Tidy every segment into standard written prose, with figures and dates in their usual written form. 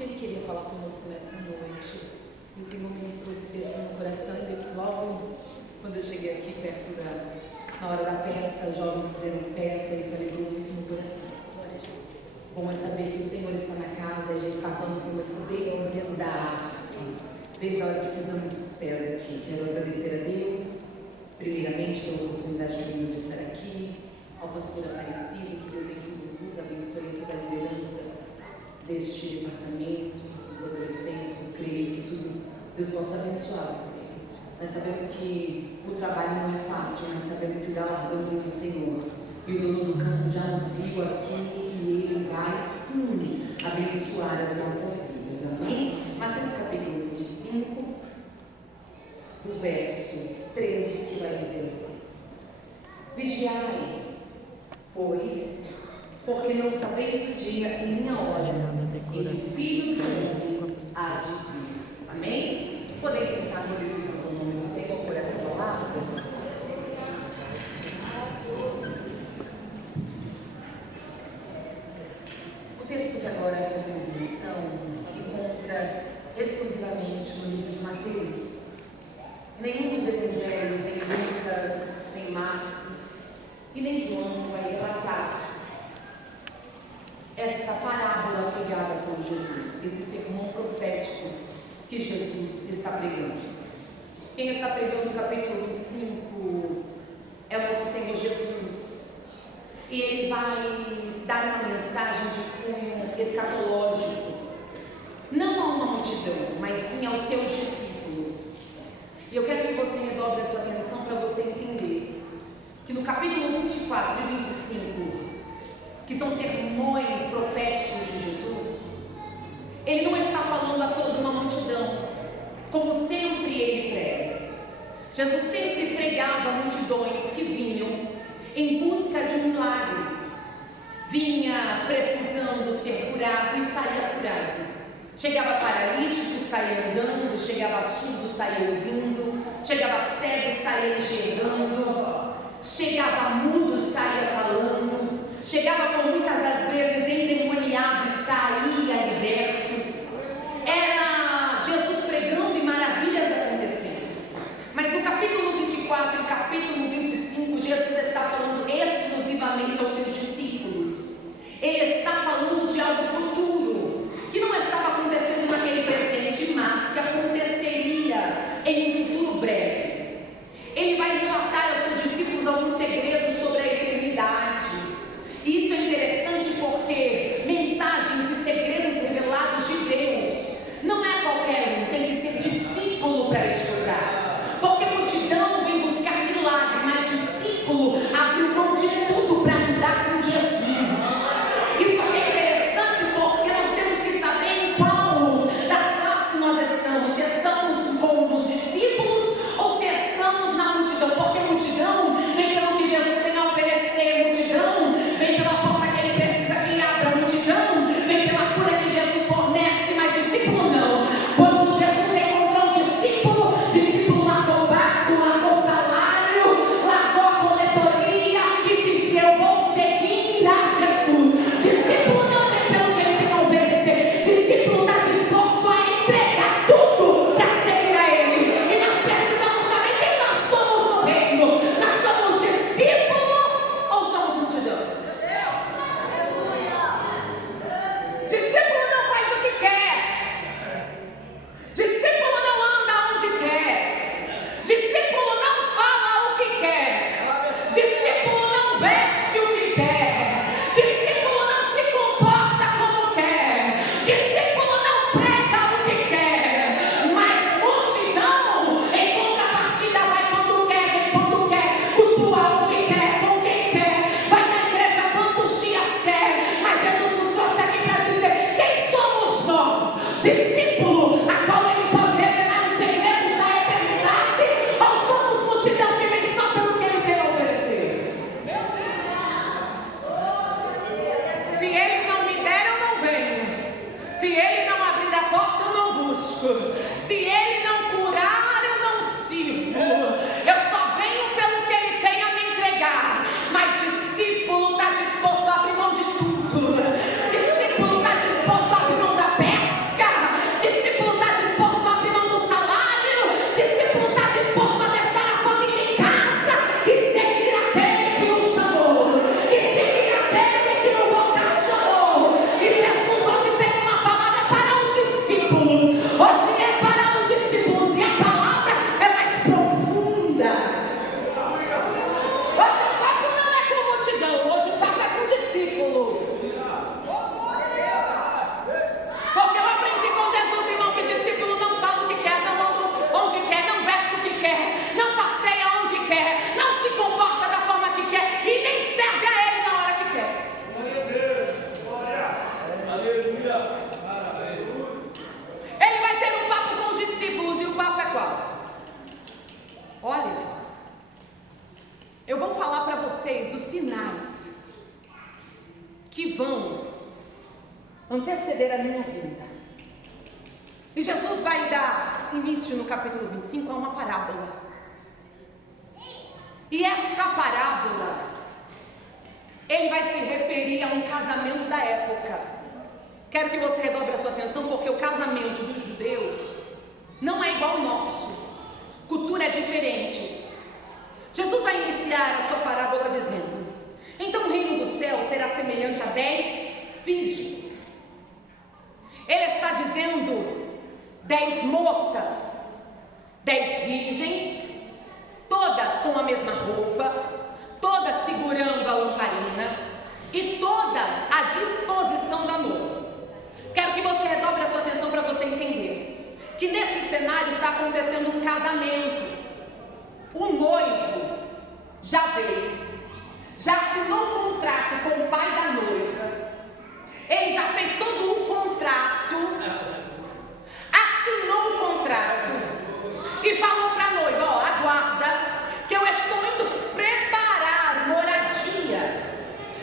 que Ele queria falar conosco nessa noite. E o Senhor ministrou esse texto no coração, e logo quando eu cheguei aqui perto na hora da peça, os jovens fizeram peça, e isso alegrou muito no coração. Bom é saber que o Senhor está na casa e já está falando conosco desde os dias da árvore, desde a hora que pisamos os pés aqui. Quero agradecer a Deus, primeiramente, pela oportunidade que eu de estar aqui, ao pastor Aparecido, que Deus em tudo nos abençoe, toda a liderança deste departamento, dos adolescentes. Eu creio que tudo Deus possa abençoar vocês. Nós sabemos que o trabalho não é fácil, nós sabemos que o galardão vem do Senhor. E o dono do campo já nos viu aqui e Ele vai sim abençoar as nossas vidas. Amém? Mateus capítulo 25, do verso 13, que vai dizer assim: Vigiai, pois, porque não sabeis o dia e nem a hora em que o Filho do Homem há de vir. Amém? Podeis sentar, glorificando o nome do Senhor por essa palavra. O texto que agora fazemos menção se encontra exclusivamente no livro de Mateus. Nenhum dos evangelhos, nem Lucas, nem Marcos e nem João vai relatar essa parábola pregada por Jesus, esse sermão profético que Jesus está pregando. Quem está pregando o capítulo 25 é o nosso Senhor Jesus. E Ele vai dar uma mensagem de cunho escatológico, não a uma multidão, mas sim aos seus discípulos. E eu quero que você redobre a sua atenção para você entender que no capítulo 24 e 25, que são sermões proféticos de Jesus, Ele não está falando a toda uma multidão, como sempre Ele prega. Jesus sempre pregava multidões que vinham em busca de um milagre, vinha precisando ser curado e saía curado. Chegava paralítico, saía andando, chegava surdo, saía ouvindo, chegava cego, saía enxergando, chegava mudo, saía falando, chegava por muitas das vezes endemoniado e saía liberto. Era Jesus pregando e maravilhas acontecendo. Mas no capítulo 24 e capítulo 25, Jesus está falando exclusivamente aos seus discípulos. Ele está falando de algo futuro, que não estava acontecendo naquele presente, mas que aconteceria em um futuro breve. Ele vai relatar aos seus discípulos alguns segredos sobre a eternidade. E isso é interessante porque mensagens e segredos revelados de Deus não é qualquer um, tem que ser discípulo para escutar. Porque multidão vem buscar milagre, mas discípulo abriu mão de tudo para andar com Jesus. Isso aqui é interessante porque nós temos que saber em qual das classes nós estamos. Se estamos com os discípulos ou se estamos na multidão. Porque multidão vem pelo que Jesus tem a oferecer. Multidão vem pela porta que Ele precisa que abra. Multidão vem pela cura que Jesus fornece. Mas discípulo não. Quando Jesus encontrou um discípulo largou o barco, largou o salário, largou a coletoria e disse: eu vou seguir a Jesus. Discípulo não vem pelo que ele tem a oferecer. Discípulo está disposto a entregar tudo para seguir a Ele. E nós precisamos saber quem nós somos no reino. Nós somos discípulo ou somos multidão? Discípulo não faz o que quer. Discípulo não anda onde quer. Discípulo não fala o que quer. Discípulo não veste o que quer. Discípulo não se comporta como quer. Discípulo não prega o que quer. Mas multidão, em contrapartida, vai quando quer, cultua onde quer, com quem quer, vai na igreja quantos dias quer. Mas Jesus nos trouxe aqui para dizer quem somos nós. Discípulo a qual Ele pode revelar os segredos da eternidade, ou somos multidão que vem só pelo que Ele tem a oferecer? Se Ele não me der, eu não venho. Se Ele não abrir a porta, eu não busco. Se Ele não curar, eu não sirvo. Eu só venho pelo que Ele tem a me entregar. Mas discípulo está disposto a abrir mão de tudo. Discípulo está disposto a abrir mão da pesca. vão anteceder a minha vinda. E Jesus vai dar início no capítulo 25 a uma parábola. E essa parábola, ele vai se referir a um casamento da época. Quero que você redobre a sua atenção, porque o casamento dos judeus não é igual ao nosso. Culturas diferentes. Jesus vai iniciar a sua parábola dizendo: então o reino do céu será semelhante a 10 virgens. Ele está dizendo 10 moças, 10 virgens, todas com a mesma roupa, todas segurando a lamparina e todas à disposição da noiva. Quero que você redobre a sua atenção para você entender que neste cenário está acontecendo um casamento. O noivo já veio, já assinou um contrato com o pai da noiva, ele já fez todo um contrato, assinou o contrato e falou para a noiva: ó, aguarda, que eu estou indo preparar moradia,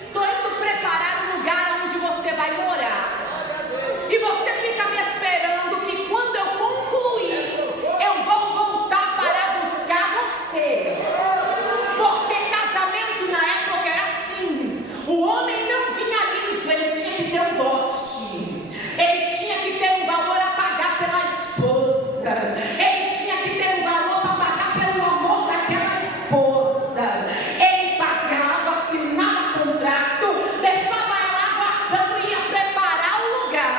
estou indo preparar um lugar onde você vai morar, e você fica me esperando que quando eu concluir, eu vou voltar para buscar você. Porque casamento na época era assim: o homem não vinha liso, ele tinha que ter um dote, ele tinha que ter um valor a pagar pela esposa, ele tinha que ter um valor para pagar pelo amor daquela esposa. Ele pagava, assinava contrato, deixava ela aguardando e ia preparar o lugar.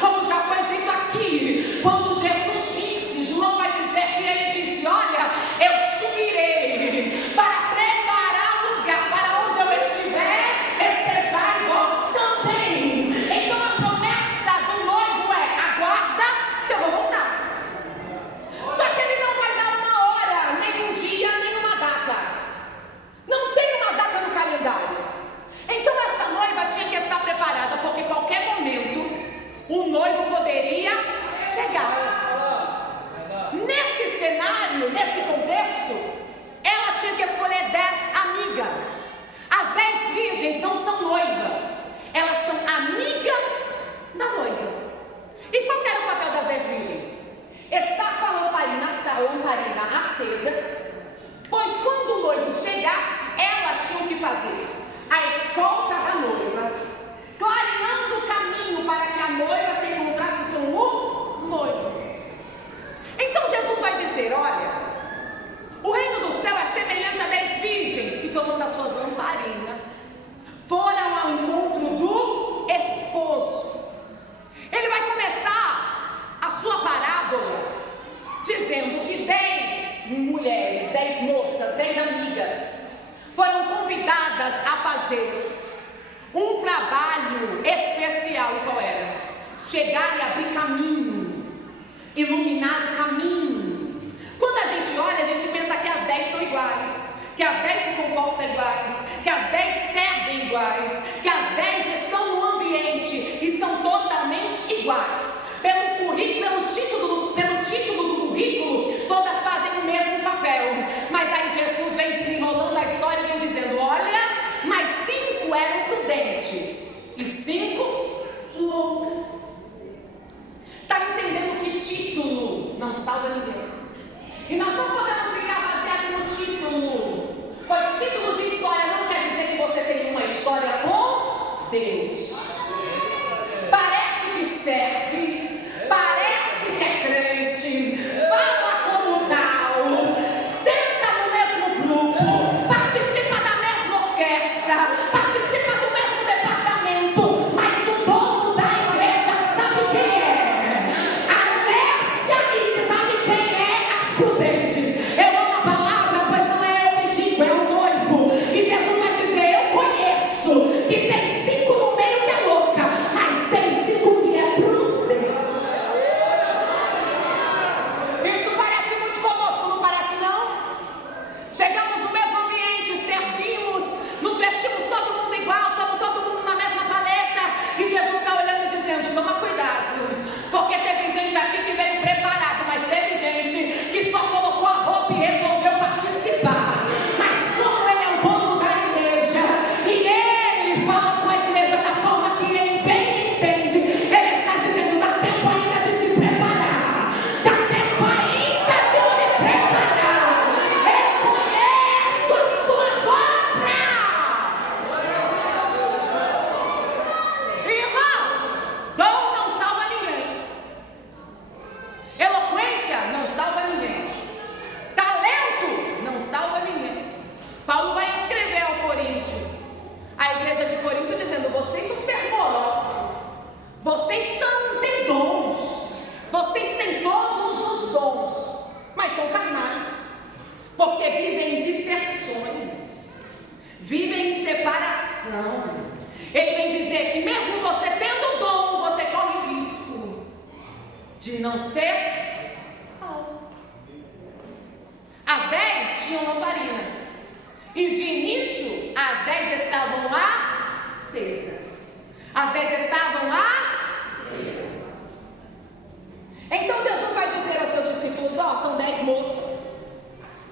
Como já foi dito aqui, quando Jesus disse, João vai dizer que ele disse: olha, eu subirei para preparar o lugar, para onde eu estiver, estejai vós também. Então a promessa do noivo é: aguarda que eu vou voltar. Só que ele não vai dar uma hora, nem um dia, nem uma data. Não tem uma data no calendário. Então essa noiva tinha que estar preparada, porque qualquer momento o noivo poderia chegar. Nesse cenário, nesse contexto, ela tinha que escolher 10 amigas. As 10 virgens não são noivas, elas são amigas da noiva. E qual era o papel das 10 virgens? Estar com a lamparina acesa, pois quando o noivo chegasse, elas tinham que fazer a escolta da noiva, clareando o caminho para que a noiva se encontrasse com o noivo. Então Jesus vai dizer: olha, o reino do céu é semelhante a 10 virgens que, tomando as suas lamparinas, foram ao encontro do esposo. Ele vai começar a sua parábola dizendo que 10 mulheres, 10 moças, 10 amigas foram convidadas a fazer um trabalho especial. E qual era? Chegar e abrir caminho, iluminar o caminho. Quando a gente olha, a gente pensa que as 10 são iguais, que as 10 se comportam iguais, que as 10 servem iguais, que as 10 estão no ambiente e são totalmente iguais. Pelo título do currículo, todas fazem o mesmo papel. Mas aí Jesus vem desenrolando a história e vem dizendo: olha, mas 5 eram prudentes e 5 loucas. Está entendendo que título não salva ninguém? E nós não podemos ficar baseados no título, pois título de história não quer dizer que você tem uma história com Deus. Parece que serve, parece que é crente, fala como tal, senta no mesmo grupo, participa da mesma orquestra, participa do mesmo departamento, mas o dono da igreja sabe quem é a Nécia e sabe quem é as prudentes. Eu amo a palavra, pois não é eu que digo, é o noivo. E Jesus vai dizer: eu conheço que tem 5 no meio que é louca, mas tem 5 que é prudente. Isso parece muito conosco, não parece não? Chegamos no mesmo ambiente, servimos, nos vestimos todo mundo Ele vem dizer que mesmo você tendo dom, você corre risco de não ser salvo. As 10 tinham lamparinas, e de início as 10 estavam acesas. As 10 estavam acesas. Então Jesus vai dizer aos seus discípulos: ó, são 10 moças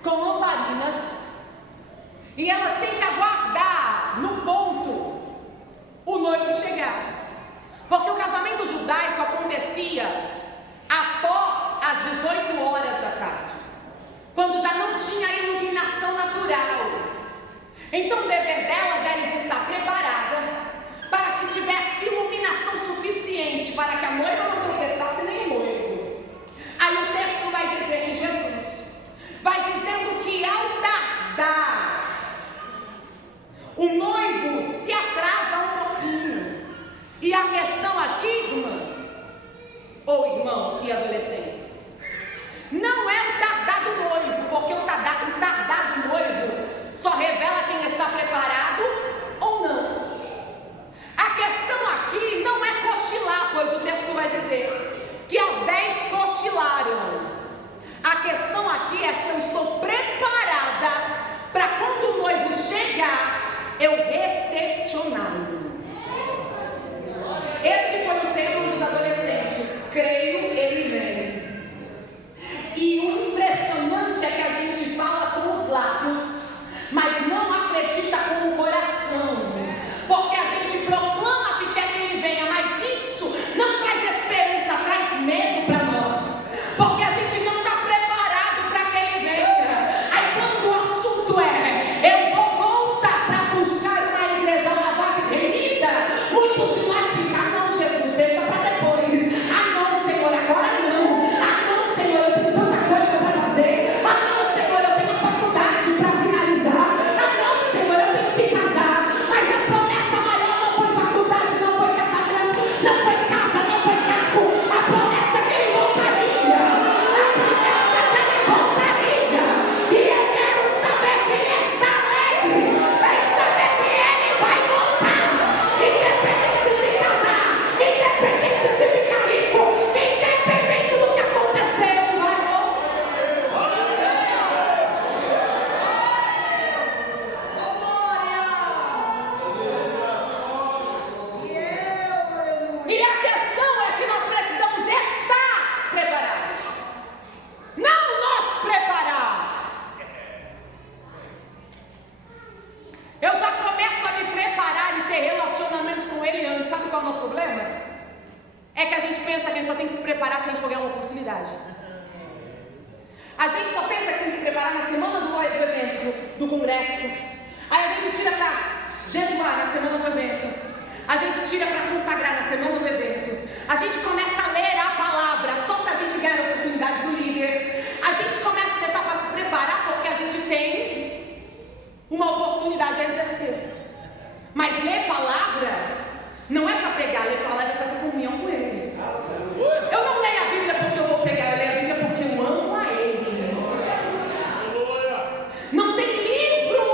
com lamparinas, e elas têm que aguardar no ponto o noivo chegar, porque o casamento judaico acontecia após as 18 horas da tarde, quando já não tinha iluminação natural. Então o dever delas era estar preparada para que tivesse iluminação suficiente para que a noiva não tropeçasse nem o noivo. Aí o texto vai dizer que Jesus vai dizendo que ao tardar, o noivo se atrasa um pouquinho. E a questão aqui, irmãs, ou irmãos e adolescentes, não é o tardar do noivo, porque o tardar do noivo só revela quem está preparado ou não. A questão aqui não é cochilar, pois o texto vai dizer que as 10 cochilaram. A questão aqui é se eu estou preparada para quando o noivo chegar, eu recepcioná-lo. Esse foi o tema dos adolescentes. Creio, ele vem. E o impressionante é que a gente fala com os lábios, mas não acredita com o coração, porque a gente proclama que quer que ele venha, mas isso não traz esperança, traz medo para nós, porque a gente não está preparado para que ele venha. Aí quando o assunto é eu vou voltar para buscar uma igreja lavada e remida, muitos de nós ficam: não, Jesus, deixa para depois. Ah não, Senhor, agora não. Ah não, Senhor, eu tenho tanta coisa para fazer. Ah não, Senhor, eu tenho faculdade para finalizar. Ah não, Senhor, eu tenho que casar. Mas a promessa maior não foi faculdade, não foi casamento, não foi casa, não foi carro. A promessa é que ele voltaria. A promessa é que ele voltaria. E eu quero saber quem está alegre em saber que ele vai voltar. Independente de se casar, independente de se ficar rico, independente do que acontecer, ele vai voltar. E a questão é que nós precisamos estar preparados, não nos preparar. Eu já começo a me preparar e ter relacionamento com ele antes. Sabe qual é o nosso problema? É que a gente pensa que a gente só tem que se preparar se a gente for ganhar uma oportunidade. A gente só pensa que tem que se preparar na semana do evento, do congresso. Aí a gente tira para jejuar na semana do evento. A gente tira para consagrar na semana do evento. A gente começa a ler a palavra só se a gente ganhar a oportunidade do líder. A gente começa a deixar para se preparar porque a gente tem uma oportunidade a exercer. Mas ler palavra não é para pregar, ler palavra é para ter comunhão com ele. Eu não leio a Bíblia porque eu vou pregar, eu leio a Bíblia porque eu amo a ele. Não tem livro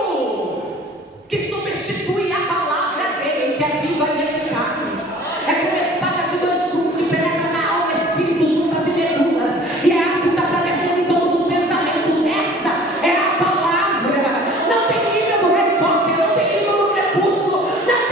que substitui a palavra dele, que é viva e eficaz. É como espada de 2 gumes que penetra na alma, espírito, juntas e medulas, e é apta para descer em todos os pensamentos. Essa é a palavra. Não tem livro do Harry Potter, não tem livro do Crepúsculo, não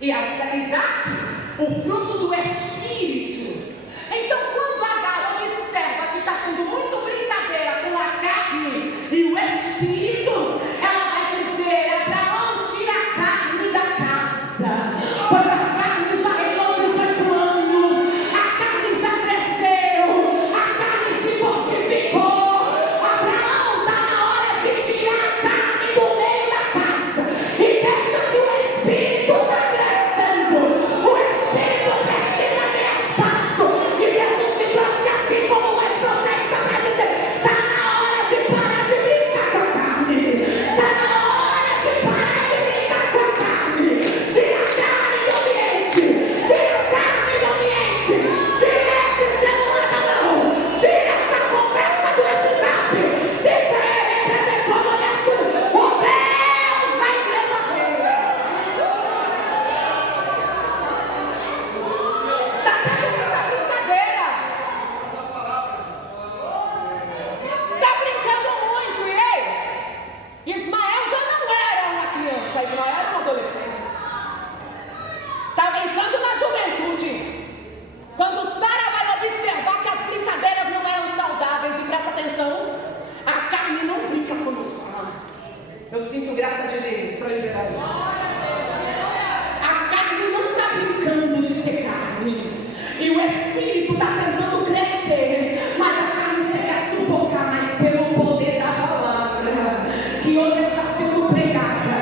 e Isaac, o fruto do Espírito. Então, quando Agar observa que está tendo muito brincadeira com a carne e o Espírito, ela vai dizer: Abraão, tira a carne da casa, pois a carne já reinou 18 anos, a carne já cresceu, a carne se fortificou. Abraão, está na hora de tirar a carne do meio da casa e deixa que o Espírito está crescendo. O Espírito precisa de espaço, e Jesus se trouxe aqui como voz profética para dizer: está na hora de parar de brincar com a carne, está na hora de parar de brincar com a carne. Tira a carne do ambiente, tira a carne do ambiente, tira esse celular da mão, tira essa conversa do WhatsApp. Se prende como desce o Deus da igreja veio. Está tendo muita brincadeira, está brincando muito. E ei, Ismael já não era uma criança, Ismael era um adolescente. Está brincando na juventude. Quando Sara vai observar que as brincadeiras não eram saudáveis, e presta atenção, a carne não brinca conosco. Eu sinto graça de Deus para liberar isso. A carne não está brincando de ser carne, e o Espírito está tentando crescer, mas a carne se quer sufocar mais pelo poder da palavra que hoje está sendo pregada.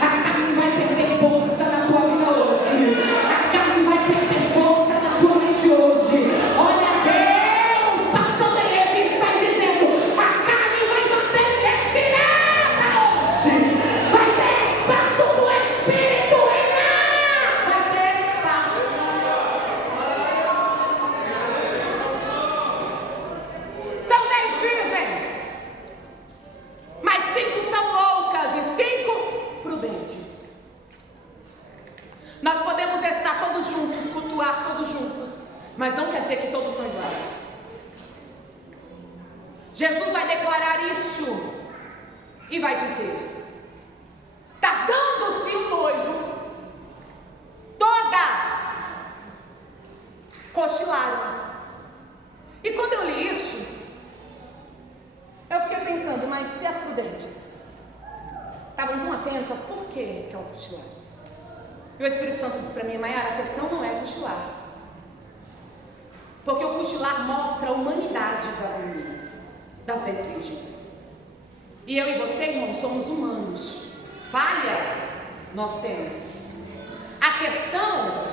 A carne vai perder força na tua vida hoje, a carne vai perder força na tua mente hoje. Olha, Deus passando em revista e dizendo: a carne vai bater, é tirada hoje, vai ter espaço do Espírito reinar, vai ter espaço. São 10 virgens, mas 5 são loucas e 5 prudentes. Nós podemos estar todos juntos, cultuar todos juntos, mas não quer dizer que todos são iguais. Jesus vai declarar isso e vai dizer: tardando-se o noivo, todas cochilaram. E quando eu li isso, eu fiquei pensando: mas se as prudentes estavam tão atentas, por que elas cochilaram? E o Espírito Santo disse para mim: Maiara, a questão não é cochilar, porque o cochilar mostra a humanidade das meninas, das 10 virgens. E eu e você, irmão, somos humanos. Falha nós temos. A questão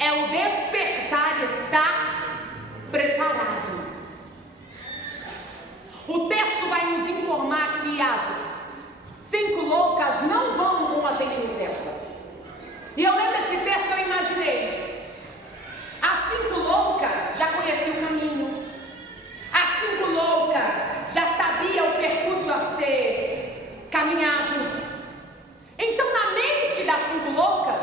é o despertar estar preparado. O texto vai nos informar que as 5 loucas não vão com azeite em reserva. E eu lendo esse texto, eu imaginei: as 5 loucas já conheciam o caminho, as 5 loucas já sabiam o percurso a ser caminhado. Então, na mente das 5 loucas,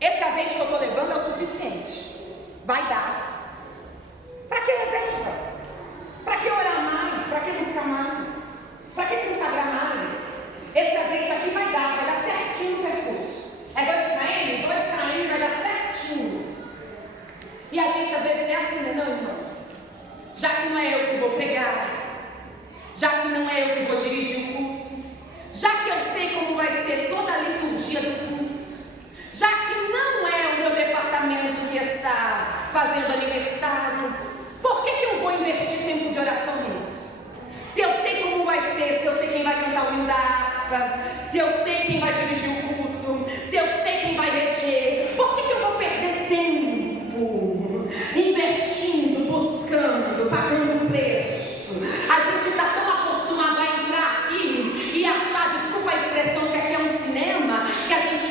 esse azeite que eu estou levando é o suficiente, vai dar. Para que reserva? Para que orar mais? Para que buscar mais? Para que consagrar mais? Esse azeite aqui vai dar certinho o percurso. É 2 km vai dar certinho. E a gente às vezes é assim, né? Não, irmão, já que não é eu que vou pregar, já que não é eu que vou dirigir o culto, já que eu sei como vai ser toda a liturgia do culto, já que não é o meu departamento que está fazendo aniversário, por que eu vou investir tempo de oração nisso? Se eu sei como vai ser, se eu sei quem vai cantar o hino da harpa, se eu sei quem vai dirigir o culto, se eu sei quem vai reger, por que eu vou perder tempo investindo, buscando, pagando um preço? A gente está tão acostumado a entrar aqui e achar, desculpa a expressão, que aqui é um cinema, que a gente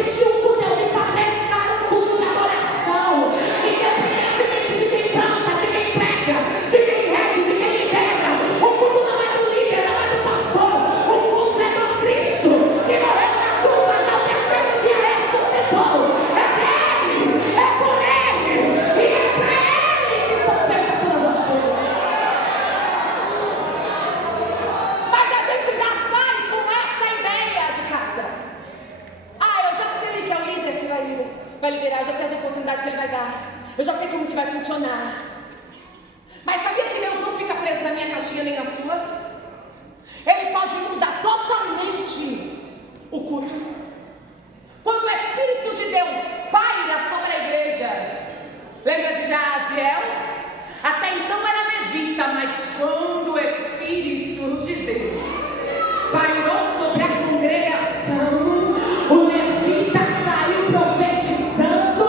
assistir um culto, eu vim para prestar um culto de adoração. Independentemente de quem canta, de quem prega, de quem rege, de quem lidera. O culto não é do líder, não é do pastor. O culto é do Cristo, que morreu na cruz, mas ao terceiro dia ressuscitou. É dele, é por ele, e é para ele que são feitas todas as coisas. Mas a gente já sai com essa ideia de casa. Eu já sei que é o líder que vai liderar, eu já sei as oportunidades que ele vai dar, eu já sei como que vai funcionar. Mas sabia que Deus não fica preso na minha caixinha nem na sua? Ele pode mudar totalmente o culto. Quando o Espírito de Deus paira sobre a igreja, lembra de Jaziel? Até então era levita, mas quando o Espírito de Deus pairou sobre a congregação, o levita saiu profetizando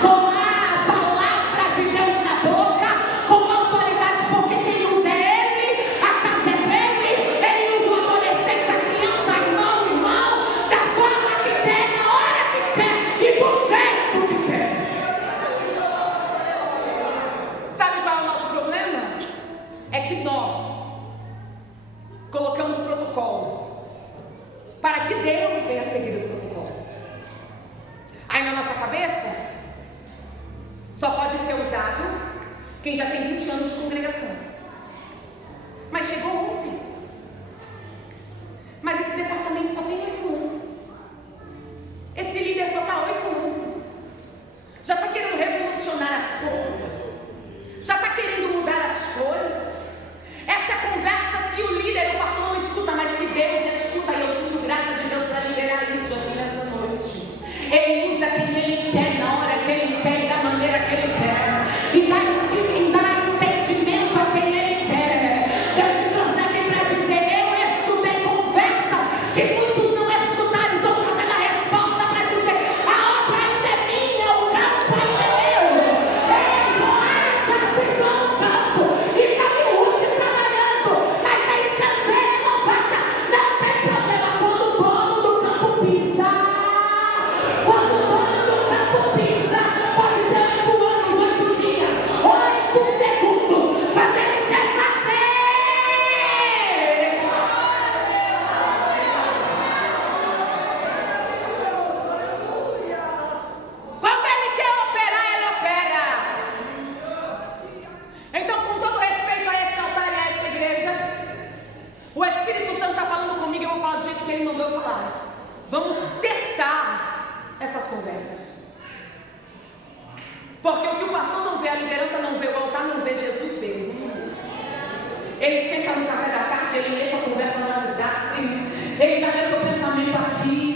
com a palavra de Deus na boca, com autoridade, porque quem usa é ele, a casa é dele, ele usa o adolescente, a criança, irmão, da forma que quer, na hora que quer e do jeito que quer. Sabe qual é o nosso problema? É que nós colocamos protocolos para que Deus venha seguir os protocolos. Aí na nossa cabeça só pode ser usado quem já tem 20 anos de congregação. Mas chegou ontem. Mas esse departamento só tem 8 anos. Esse líder só está 8 anos. Já está querendo revolucionar as coisas. Já está querendo mudar as coisas. Essa é a conversa que o líder, o pastor não escuta, mas que Deus escuta. E eu sinto graça de Deus para liberar isso aqui nessa noite. Ele usa quem ele quer, na hora que ele quer e da maneira que ele quer. E dá entendimento a quem ele quer. Deus me trouxe aqui para dizer: eu escutei conversa que muitos não escutaram. Estou trazendo a resposta para dizer: a obra ainda é minha, o campo ainda é meu. Ei, Boaz já pisou no campo e já viu Ruth trabalhando, mas a estrangeira novata não tem problema quando o dono do campo pisa. Quando o dono do campo pisa, pode ter 8 anos, 8 dias, 8 segundos, quando ele quer fazer. Quando ele quer operar, ele opera. Então, com todo respeito a esse altar e a esta igreja, o Espírito Santo está falando comigo, eu vou falar do jeito que ele mandou eu falar. Vamos cessar essas conversas. Porque o que o pastor não vê, a liderança não vê, o altar não vê, Jesus vê. Ele senta no café da tarde, ele lê tua conversa no WhatsApp, ele já lê teu pensamento aqui.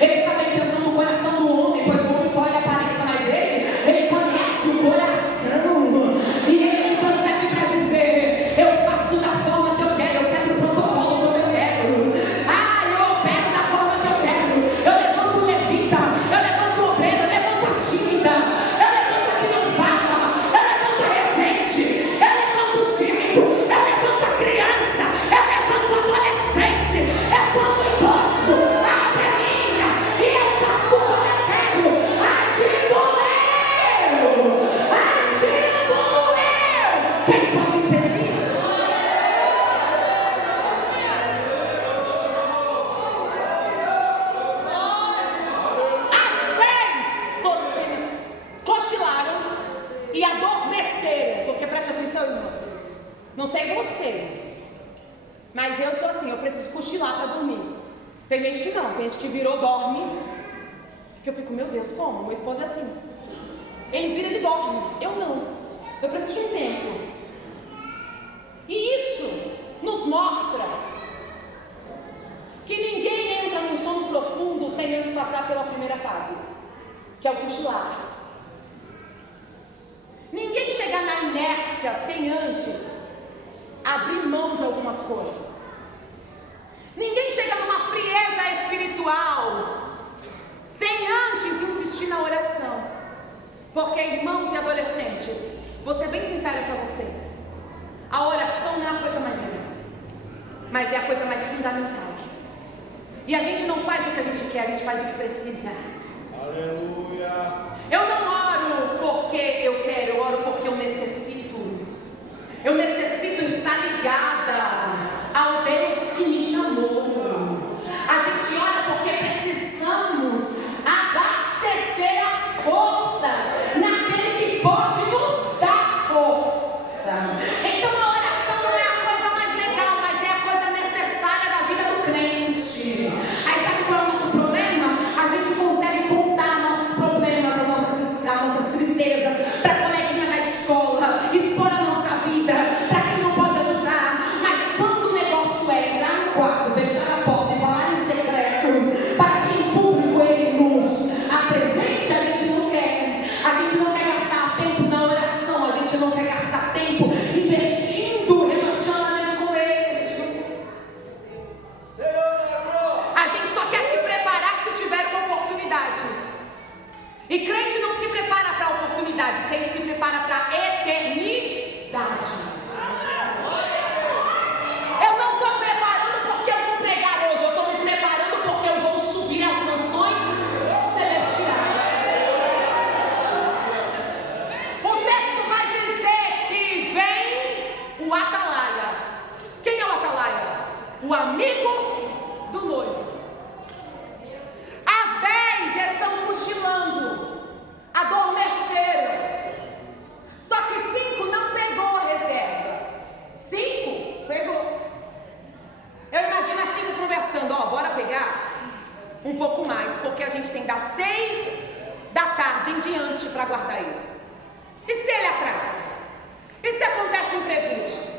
Ele sabe a intenção no coração do homem, pois o homem só olha a aparência, mas ele conhece o coração. E ele me trouxe aqui para dizer: eu faço da forma que eu quero o protocolo como eu quero. Eu opero da forma que eu quero. Eu levanto o levita, eu levanto o obreiro, eu levanto a tímida, eu levanto a que não fala, eu levanto a regente, eu levanto o tímido, eu levanto a criança, eu levanto o adolescente, eu ponho o idoso, a velhinha, e eu faço como eu quero, agindo eu. Quem pode impedir? As leis dos filhos cochilaram e adormeceram. Porque preste atenção, irmãos. Não sei vocês, mas eu sou assim, eu preciso cochilar para dormir. Tem gente que não, tem gente que virou, dorme. Que eu fico, meu Deus, como? Meu esposo é assim. Ele vira, ele dorme. Eu não. Eu preciso de um tempo. E isso nos mostra que ninguém entra num sono profundo sem antes passar pela primeira fase, que é o cochilar. Ninguém chega na inércia sem antes abrir mão de algumas coisas. Ninguém chega numa frieza espiritual sem antes insistir na oração. Porque, irmãos e adolescentes, vou ser bem sincera para vocês, a oração não é a coisa mais legal, mas é a coisa mais fundamental. E a gente não faz o que a gente quer, a gente faz o que precisa. Aleluia. Eu não oro porque eu quero, eu oro porque eu necessito. Eu necessito estar ligada ao Deus que me chamou. A gente ora porque precisamos abastecer as forças naquele que pode nos dar força. Então a oração não é a coisa mais legal, mas é a coisa necessária da vida do crente. Aí sabe qual é o nosso problema? A gente consegue contar nossos problemas, as nossas tristezas para a coleguinha da escola, expor a nossa vida para quem não pode ajudar. Mas quando o negócio é entrar no quarto, fechar a porta e falar em secreto, para que em público ele nos apresente, a gente não quer. A gente não quer gastar tempo na oração, a gente não quer gastar tempo investindo relacionamento com ele. A gente não quer. A gente só quer se preparar se tiver uma oportunidade. E crente não se prepara para a oportunidade, crente se prepara para a eternidade. Eu não estou preparando porque eu vou pregar hoje, eu estou me preparando porque eu vou subir às mansões celestiais. O texto vai dizer que vem o atalaia. Quem é o atalaia? O amigo do noivo. As 10 estão cochilando, adormeceram. Só que 5 não pegou a reserva. 5 pegou. Eu imagino as 5 conversando, bora pegar um pouco mais, porque a gente tem das 6 da tarde em diante para guardar ele. E se ele atrasa? E se acontece imprevisto?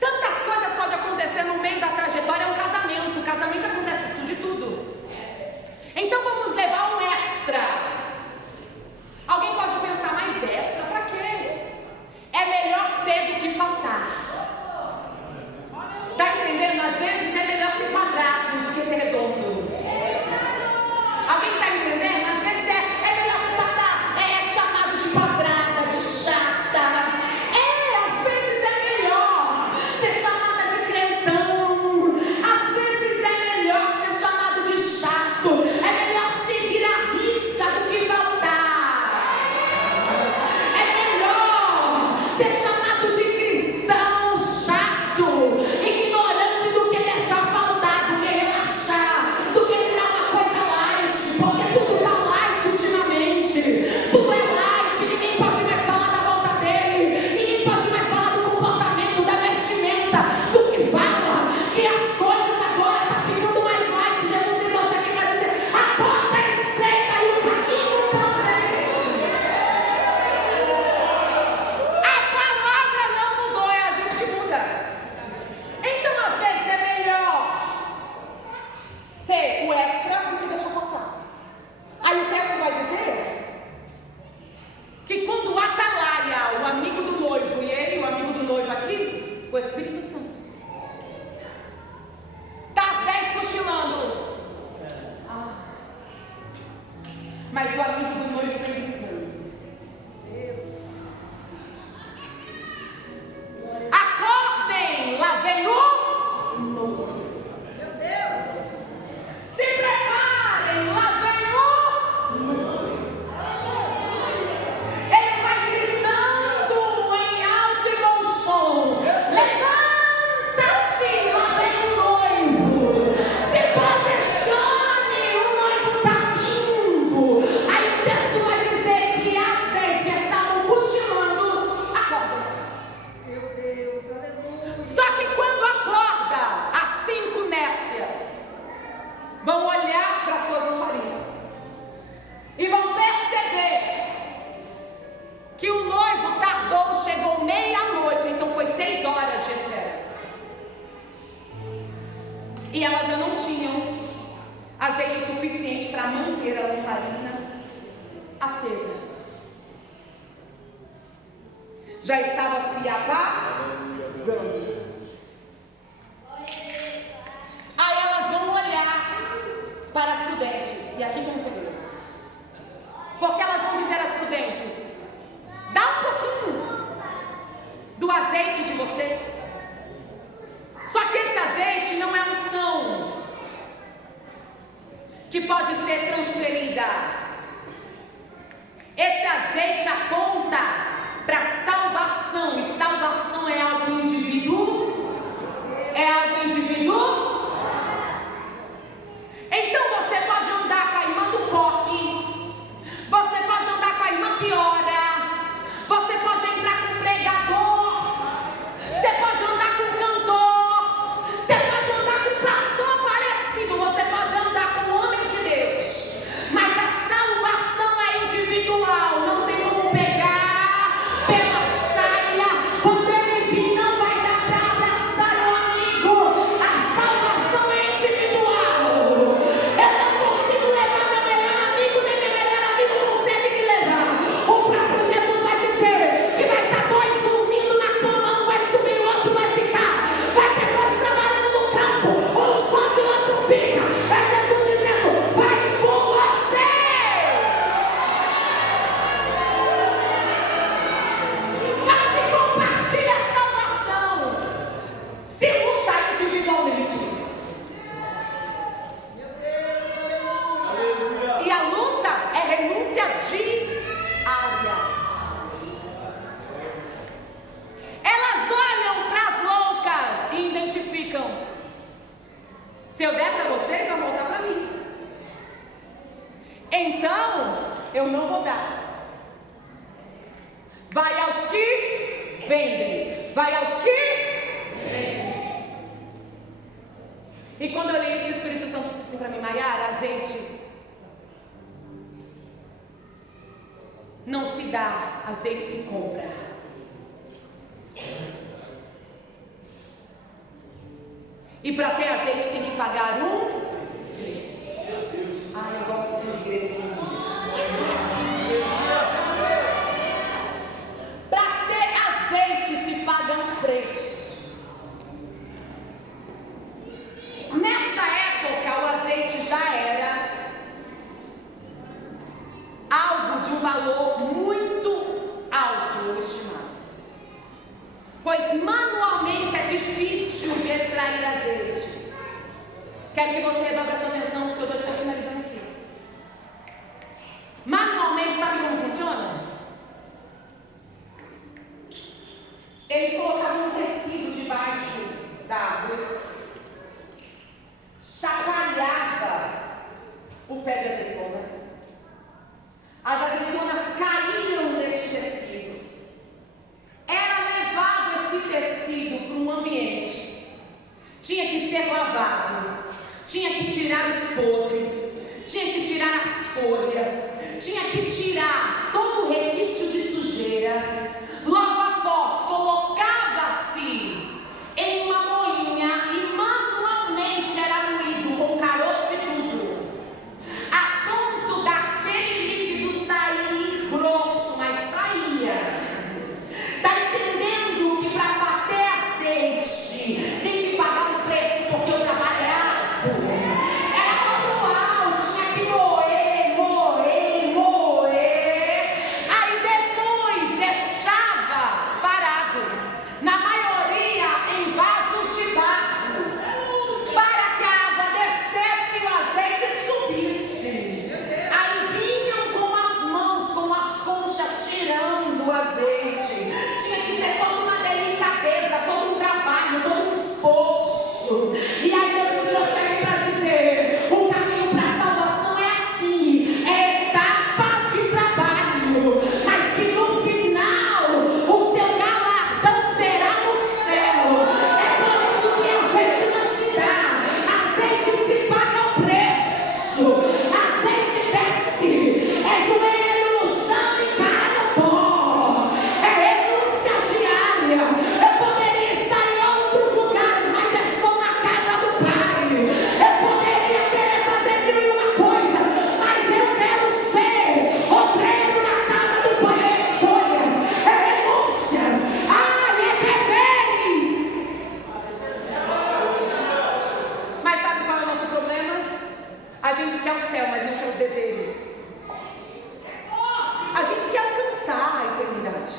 Tantas coisas podem acontecer no meio da trajetória, é um casamento. O casamento acontece tudo de tudo. Então vamos levar um extra. Alguém pode pensar, mas extra pra quê? É melhor ter do que faltar. Tá entendendo? Às vezes é melhor ser quadrado do que ser redondo. Alguém tá entendendo? Às vezes é melhor ser chamado de quadrada, de chata. Às vezes é melhor ser chamada de crentão. Às vezes é melhor ser chamado de chato. É melhor seguir a risca do que voltar. É melhor ser chamado de cristão chato, ignorante, do que deixar faltar, do que relaxar, do que virar uma coisa light, porque tudo tá light ultimamente. Tudo é light, ninguém pode mais falar da volta dele, ninguém pode mais falar do comportamento, da vestimenta, do que fala, que as coisas agora tá ficando mais light. Jesus tem você aqui para dizer, a porta é estreita e o caminho também. A palavra não mudou, é a gente que muda. Então às vezes é melhor ter o extra do que deixar faltar. Aí o texto vai dizer que quando o atalaia, o amigo do noivo, e ele, o amigo do noivo aqui, o Espírito Santo, das 10 cochilando. Mas o amigo do noivo vem gritando. Acordem, lá vem o noivo. Se preparem, lá vem o noivo. Ele vai gritando em alto e bom som. Levanta-te, lá vem o noivo. Se posicione, o noivo está vindo. Aí o texto vai dizer que as 10 que estavam cochilando, acordam. Só que quando acorda, as 5 nércias vão olhar para suas lamparinas e vão perceber que o noivo tardou, chegou meia-noite, então foi 6 horas de espera. E elas já não tinham azeite suficiente para manter a lamparina acesa. Já estava se apagando. Aí elas vão olhar para as prudentes. E aqui tem um segredo. Porque elas vão dizer às prudentes: dá um pouquinho do azeite de vocês. Só que esse azeite não é unção. que pode ser transferida. Esse azeite aponta para salvação, e salvação é algo indivíduo. É algo indivíduo. Então você pode andar com a irmã do coque, você pode andar com a irmã que ora, você pode entrar com o pregador, você pode andar com o cantor, você pode andar com o pastor parecido, você pode andar com o homem de Deus, mas a salvação é individual, não tem como pegar pela saia, quando ele vir não vai dar para abraçar o amigo, a salvação é individual. Eu não consigo levar meu melhor amigo, nem meu melhor amigo consegue me levar. O próprio Jesus vai dizer que vai estar dois dormindo na cama, um vai subir, o outro vai ficar. Vai ter dois trabalhando no campo, um sobe, o outro fica. É Jesus dizendo, faz por você. Não se compartilha a salvação, se luta individualmente. E a luta é renúncias diárias. Elas olham para as loucas e identificam: se eu der para vocês, vão voltar para mim. Então, eu não vou dar. Vai aos que vendem. Vai aos que vendem. E quando eu li isso, o Espírito Santo disse assim para mim: Maiara, azeite não se dá, azeite se compra. E para ter azeite tem que pagar um. Ah, eu gosto de igreja de igreja. Para ter azeite se paga um preço. Nessa época o azeite já era algo de um valor muito alto ou estimado, pois manualmente é difícil de extrair azeite. Quero que você redobre a sua atenção, porque eu já estou finalizando aqui. Manualmente, sabe como funciona? Eles colocavam um tecido debaixo da árvore, chacoalhava o pé de azeitona, as azeitonas caíam neste tecido, era levado esse tecido para um ambiente, tinha que ser lavado, tinha que tirar os podres, tinha que tirar as folhas, tinha que tirar todo o requício de sujeira. Logo após, colocava-se em uma moinha e manualmente era moído com caroço e tudo, a ponto daquele líquido sair grosso, mas saía. Está entendendo que para bater azeite tem que pagar um preço, porque o trabalho é árduo. Era manual, tinha que moer, moer, moer. Aí depois deixava parado, na maioria em vasos de barro, para que a água descesse e o azeite subisse. Aí vinham com as mãos, com as conchas, tirando o azeite. Tinha que ter toda uma delicadeza, todo um trabalho, todo um esforço. E aí Deus me trouxe aqui para dizer: o caminho para a salvação é assim, é etapas de trabalho, mas que no final o seu galardão será no céu. É por isso que azeite não se dá, azeite se paga o preço, azeite desce, é joelho no chão e cara no pó, é renúncia diária. Eu poderia estar em outros lugares, mas estou na casa do Pai. Eu poderia querer fazer mil e uma coisa, mas eu quero ser obreiro na casa do Pai. É escolhas, é renúncias, é deveres. Mas sabe qual é o nosso problema? A gente quer o céu, mas não quer os deveres. A gente quer alcançar a eternidade.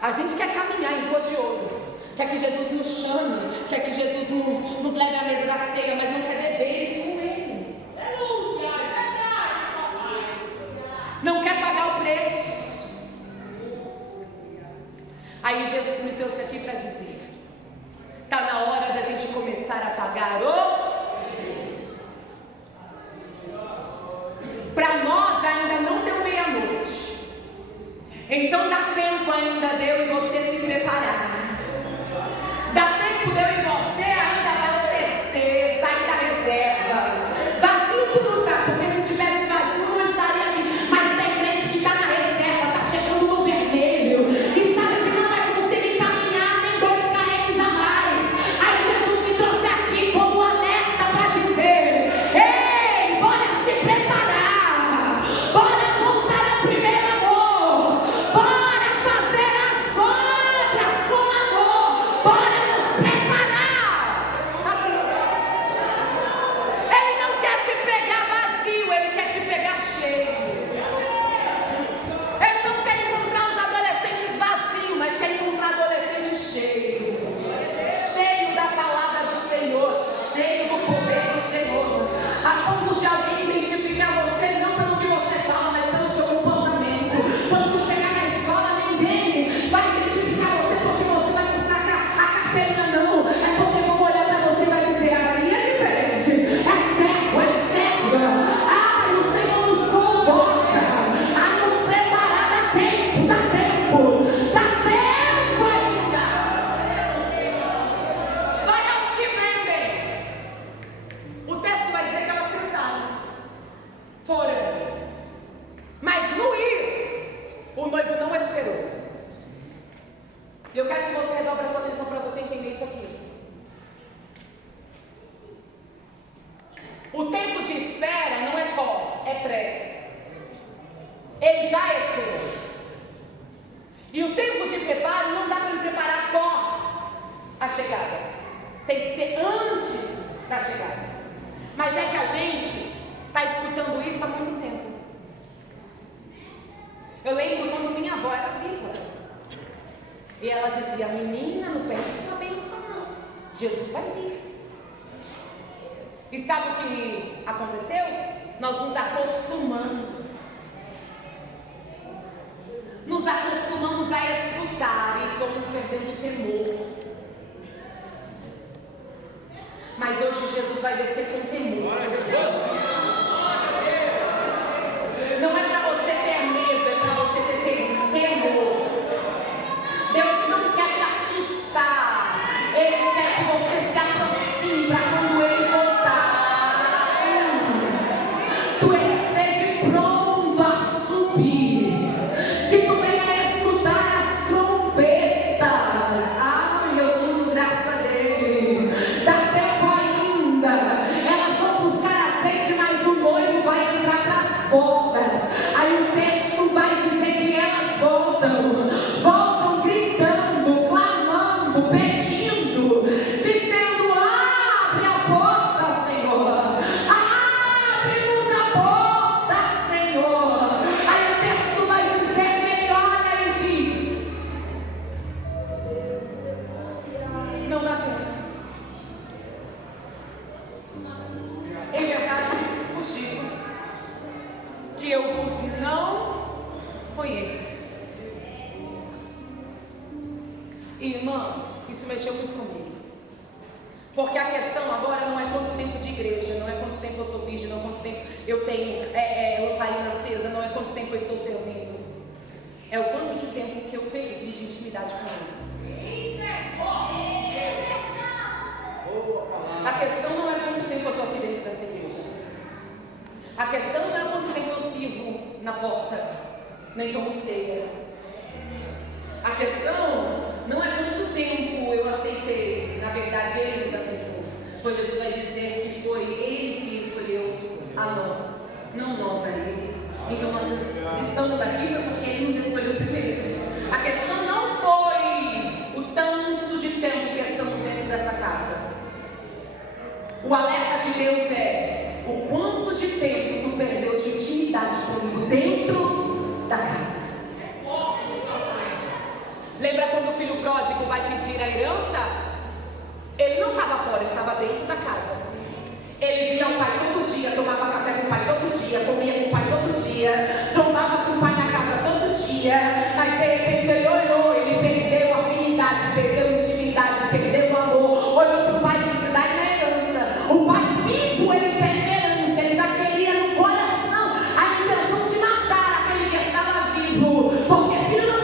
A gente quer caminhar em ruas de ouro. Quer que Jesus nos chame, quer que Jesus nos leve à mesa da ceia, mas não quer deveres com Ele. Então dá tempo ainda de eu e você se preparar. Dá tempo de eu e você ainda abastecer, sair da reserva. Vazio tu não tá, porque se tivesse vazio não estaria aqui. Mas tem crente que está na reserva, está chegando no vermelho e sabe que não vai conseguir caminhar nem 2 km a mais. Aí Jesus me trouxe aqui como um alerta para dizer: ei, bora se preparar, bora voltar ao primeiro amor, bora fazer as obras com amor, bora nos preparar. Ele não quer te pegar vazio, ele quer te pegar cheio. Ele não quer encontrar os adolescentes vazios, mas quer encontrar adolescentes cheios. Cheio da palavra do Senhor, cheio do poder do Senhor, a ponto de alguém identificar você não pelo que você fala, mas pelo seu comportamento. Quando chegar na escola, ninguém vai identificar você porque você vai mostrar a carteirinha, não. É porque vão olhar para você e vai dizer: a minha é diferente, é cego, é cega. Ah, o Senhor nos convoca a nos preparar. Dá tempo, dá tempo, dá tempo ainda. Vai aos que vendem. O texto vai dizer que elas tentaram, foram, mas no ir, o noivo não esperou. E eu quero que você redobre a sua atenção para você entender isso aqui. O tempo de espera não é pós, é pré. Ele já esperou. E o tempo de preparo não dá para preparar pós a chegada. Tem que ser antes da chegada. Mas é que a gente está escutando isso há muito tempo. Eu lembro quando minha avó era viva. E ela dizia: menina, não perde uma bênção não. Jesus vai vir. E sabe o que aconteceu? Nós nos acostumamos. Nos acostumamos a escutar e fomos perdendo o temor. Mas hoje Jesus vai descer com temor. Não é para você ter medo, é para você ter temor. Deus não quer te assustar. Ele quer que você se aproxime para quando Ele voltar, tu esteja pronto a subir. Que tu venha escutar as trompetas. Ai, eu sou graça dele. Dá tempo ainda. Elas vão buscar azeite, mas o noivo vai entrar para as portas. Aí o texto vai dizer que elas voltam gritando, clamando, pedindo, dizendo: abre a porta, Senhor, abre-nos a porta, Senhor. Aí o texto vai dizer que ele olha e diz: não dá tempo. Em verdade vos digo que eu vos não conheço. E, irmã, isso mexeu muito comigo. Porque a questão agora não é quanto tempo de igreja, não é quanto tempo eu sou virgem, não é quanto tempo eu tenho lamparina acesa, não é quanto tempo eu estou servindo. É o quanto de tempo que eu perdi de intimidade com Ele. A questão não é quanto tempo eu estou aqui dentro dessa igreja. A questão não é quanto tempo eu sirvo na porta, nem tomo ceia. A questão não é quanto tempo eu aceitei. Na verdade, Ele nos aceitou. Pois Jesus vai dizer que foi Ele que escolheu a nós, não nós a Ele. Então nós estamos aqui porque Ele nos escolheu primeiro. A questão não foi o tanto de tempo que estamos dentro dessa casa. O alerta de Deus é o quanto de tempo tu perdeu de intimidade comigo dentro da casa. Lembra quando o filho pródigo vai pedir a herança? Ele não estava fora, ele estava dentro da casa. Ele via o pai todo dia, tomava café com o pai todo dia, comia com o pai todo dia, trombava com o pai na casa todo dia. Mas de repente ele olhou, ele perdeu a afinidade, perdeu a intimidade, perdeu o amor. Olhou para o pai e disse: dá-me a herança. O pai vivo, ele perde a herança, ele já queria no coração a intenção de matar aquele que estava vivo. Porque filho não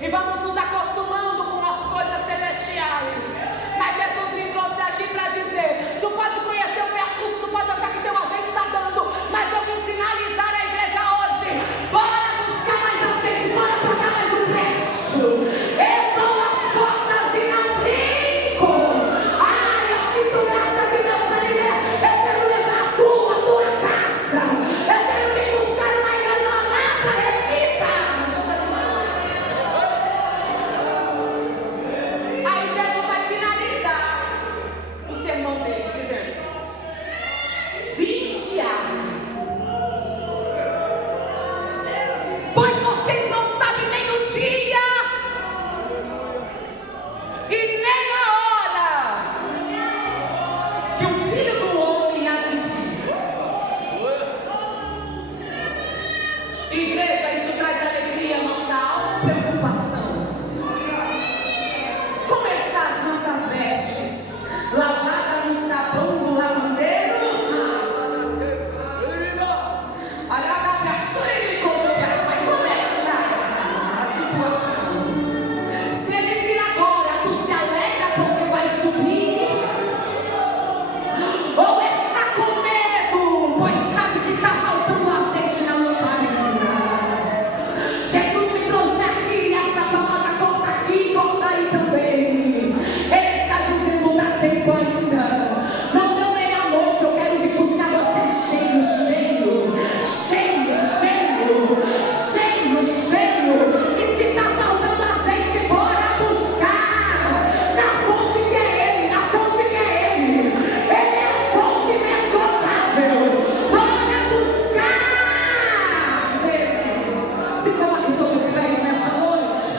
e vamos nos acostumando com as coisas celestiais. Mas Jesus me trouxe aqui para dizer: tu pode conhecer o percurso, tu pode achar que teu azeite está dando, mas eu vim sinalizar a igreja hoje: bora buscar mais azeite, bora pagar mais um preço. Eu dou as portas e não brinco. Ai, eu sinto graça de Deus para dizer: eu quero levar a tua casa, eu quero vir buscar uma igreja amada, repita. Aí Jesus vai finalizar o sermão dele dizendo: vigiai, pois vocês não sabem nem o dia e nem a hora que o Filho do Homem há de vir. Igreja, isso traz alegria à nossa alma, preocupação. Como estão as nossas vestes? Lavadas no sabão do lavandeiro? Como está a situação? Se ele vir agora, tu se alegra porque vai subir? Ou está com medo, pois sabe que está faltando azeite na lamparina? Jesus me trouxe aqui, essa palavra corta aqui, corta aí também. Ele está dizendo: dá tempo ainda. Não deu meia-noite, eu quero vir buscar você cheio, cheio, cheio, cheio, cheio, cheio. E se está faltando azeite, bora buscar na fonte que é Ele, na fonte que é Ele. Ele é a fonte inesgotável. Bora buscar nele. Se coloque sobre os pés nessa noite.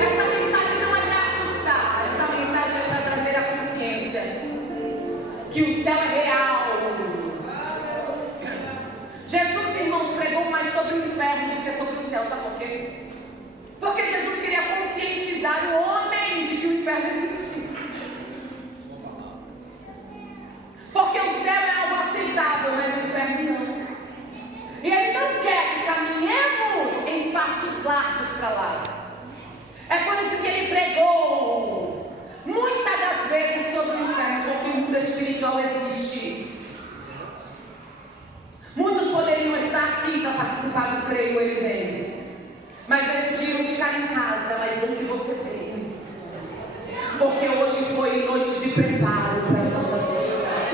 Essa mensagem não é para assustar, essa mensagem é para trazer a consciência que o céu é real. Jesus, irmãos, pregou mais sobre o inferno do que sobre o céu, sabe por quê? Porque Jesus queria conscientizar o homem de que o inferno existe. Porque o céu é algo aceitável, mas o inferno não. E Ele não quer que caminhemos em espaços largos para lá. É por isso que Ele pregou muitas das vezes sobre o inferno, porque o mundo espiritual existe. Muitos poderiam estar aqui para participar do Creio Ele Vem, mas decidiram ficar em casa, mas não que você veio. Porque hoje foi noite de preparo para as nossas vidas.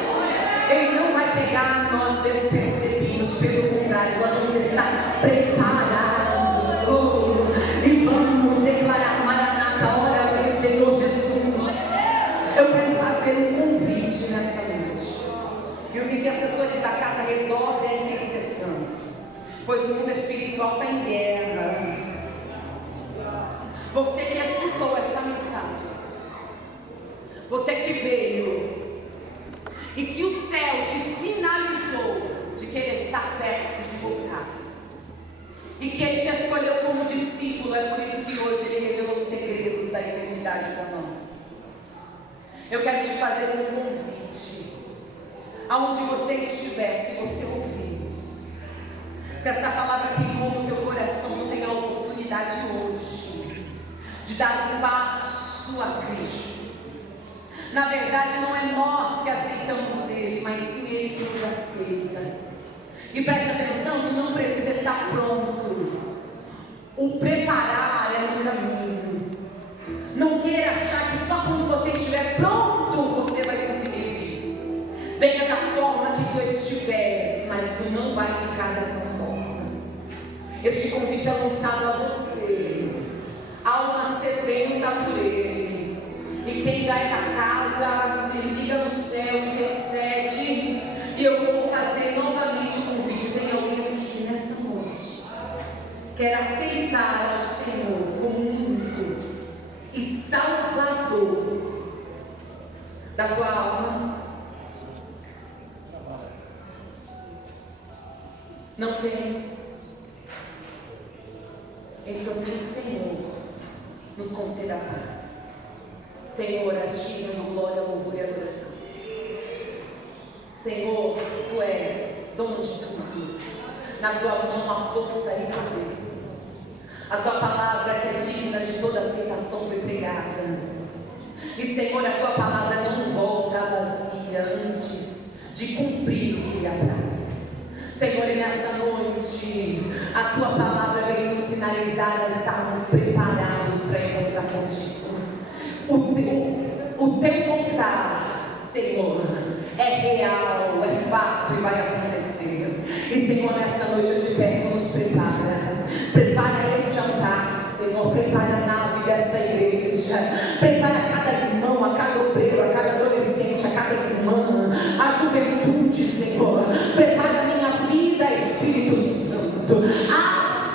Ele não vai pegar nós despercebidos, pelo contrário, nós vamos estar preparados. E vamos declarar: Maranata, ora vem, Senhor Jesus. Eu quero fazer um convite nessa noite. E os intercessores da casa redobrem a intercessão, pois o mundo espiritual está em guerra. Você que escutou essa mensagem, você que veio e que o céu te sinalizou de que Ele está perto de voltar, e que Ele te escolheu como discípulo, é por isso que hoje Ele revelou os segredos da eternidade para nós. Eu quero te fazer um convite. Aonde você estiver, se você ouvir, se essa palavra queimou no teu coração, não tem a oportunidade hoje de dar um passo a Cristo. Na verdade, não é nós que aceitamos Ele, mas sim Ele que nos aceita. E preste atenção, tu não precisa estar pronto. O preparar é no caminho. Não queira achar que só quando você estiver pronto você vai conseguir vir. Venha da forma que tu estiveres, mas tu não vai ficar dessa forma. Este convite é lançado a você, alma sedenta por Ele. E quem já é da casa, se liga no céu, intercede. E eu vou fazer novamente o convite. Tem alguém aqui que nessa noite quer aceitar ao Senhor como único e Salvador da tua alma? Não tem? Então que o Senhor nos conceda a paz. Senhor, a ti, glória, louvor e adoração. Senhor, Tu és dono de tudo. Na Tua mão há força e poder. A Tua palavra que é digna de toda aceitação foi pregada. E Senhor, a Tua palavra não volta vazia antes de cumprir o que lhe apraz. Senhor, e nessa noite a Tua palavra veio nos sinalizar a estarmos preparados para encontrar contigo. O Teu contar, Senhor, é real, é fato e vai acontecer. E Senhor, nessa noite eu te peço, nos prepara este altar, Senhor, prepara a nave dessa igreja, prepara cada irmão, a cada obreiro, a cada adolescente, a cada irmã, a juventude, Senhor, prepara a minha vida, Espírito Santo.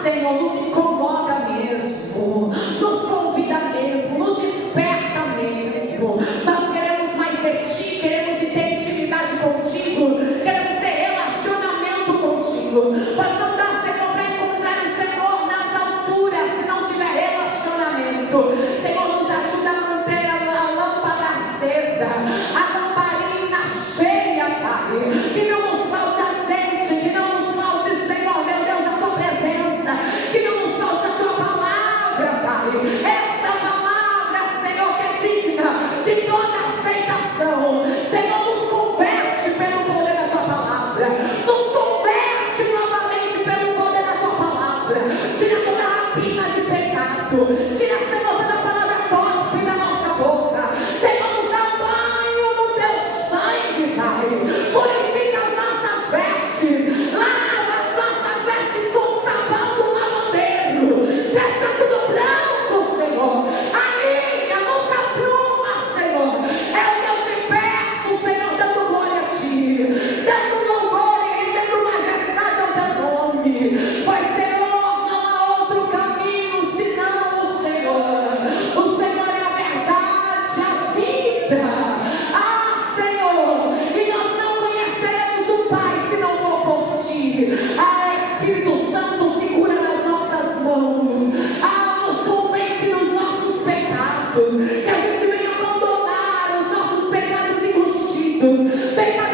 Senhor, nos incomoda mesmo, nos convida mesmo, nos desperta mesmo. Nós queremos mais de Ti, queremos ter intimidade contigo, queremos ter relacionamento contigo. Pois não dá, Senhor, para encontrar o Senhor nas alturas se não tiver relacionamento. Senhor, nos ajuda a manter a lâmpada acesa, a lamparina cheia, Pai. Que não nos falte azeite, que não nos falte, Senhor, meu Deus, a Tua presença, que não nos falte a Tua palavra, Pai. Essa palavra, Senhor, que é digna de toda aceitação. Senhor, nos converte pelo poder da Tua palavra, nos converte novamente pelo poder da Tua palavra. Tira toda a rapina de pecado, tira, Senhor, toda a palavra torpe da nossa boca. Senhor, nos dá banho no Teu sangue, Pai. Purifica as nossas vestes, lava as nossas vestes com o sabão do lavandeiro, deixa tudo branco, Senhor. Alinha, nos apruma, Senhor. É o que eu te peço, Senhor, dando glória a Ti, dando louvor e dando majestade ao Teu nome. Pois, Senhor, não há outro caminho senão o Senhor. O Senhor é a verdade, a vida. Senhor, e nós não conheceremos o Pai se não for por Ti. Espírito Santo, segura nas nossas mãos. Nos convence dos nossos pecados, que a gente venha abandonar os nossos pecados enrustidos, pecados